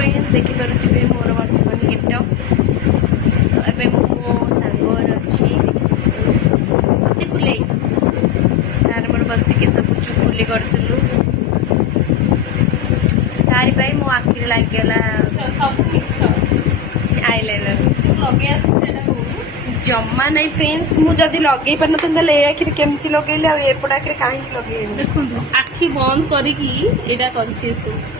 Friends देखि पारे मोर वर्तमान गेटअप तो एबे मो सांगर अच्छी अति फुले तार मोर बस के सब चुकुली करथलु तारी भाई मो आखिर लाग गेला सब मिछ आईलाइनर जो लगे आस सेटा को जम्मा नहीं फ्रेंड्स मु जदी लगे पर न तले आखिर केमती लगेले आ एपड आखिर काहे लगेले देखंतु आखि बंद करिकी एटा करछि सब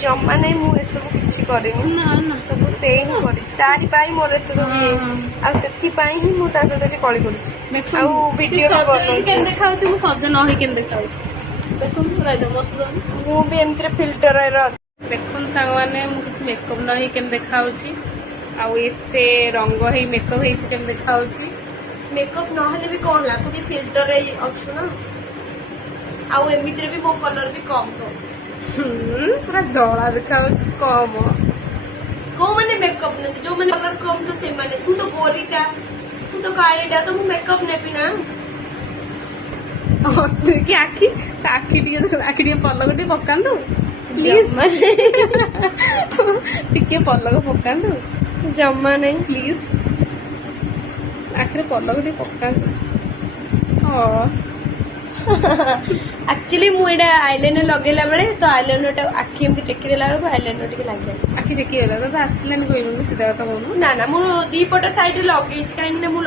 जम्मा नहीं मु एसबु किछि करेनी ना ना सब से ही करी तारी पाई मोर एते सब हाँ। आ सेथि पाई ही मु ता सते कॉल करछि देखो आउ वीडियो सजन केन देखाउछु मु सजन नही केन देखाउछु देखो राय दो मत दो मु भी एमतिर फिल्टर रे देखुन सांग माने मु किछ मेकअप नही केन देखाउछि आउ एते रंग हे मेकअप हेछि केन देखाउछि मेकअप नहले भी कोन ला तू भी फिल्टर रे अछु ना आउ एमितिर भी मो कलर भी कम तो पूरा धला देखाउछि कम को माने मेकअप ने जो माने कलर कम तो से माने तू तो गोरीटा तू तो काळीटा तो मु मेकअप नेबी ना देखि आखि आखि टिके पलक टिके पकांदु प्लीज टिके पलक पकांदु जम्मा नहीं प्लीज आखिर पलक टिके पकांदु ओ एक्चुअली मु एटा आईलाइनर लगेला बेले तो आईलाइनर टा आखि एमती टेकी देला बेले आईलाइनर टिके लागे आखि देखिए तो आसलानी कहूँ सीधा कथा कहूँ ना ना मु दी पट साइड लगेछि काहे ना मु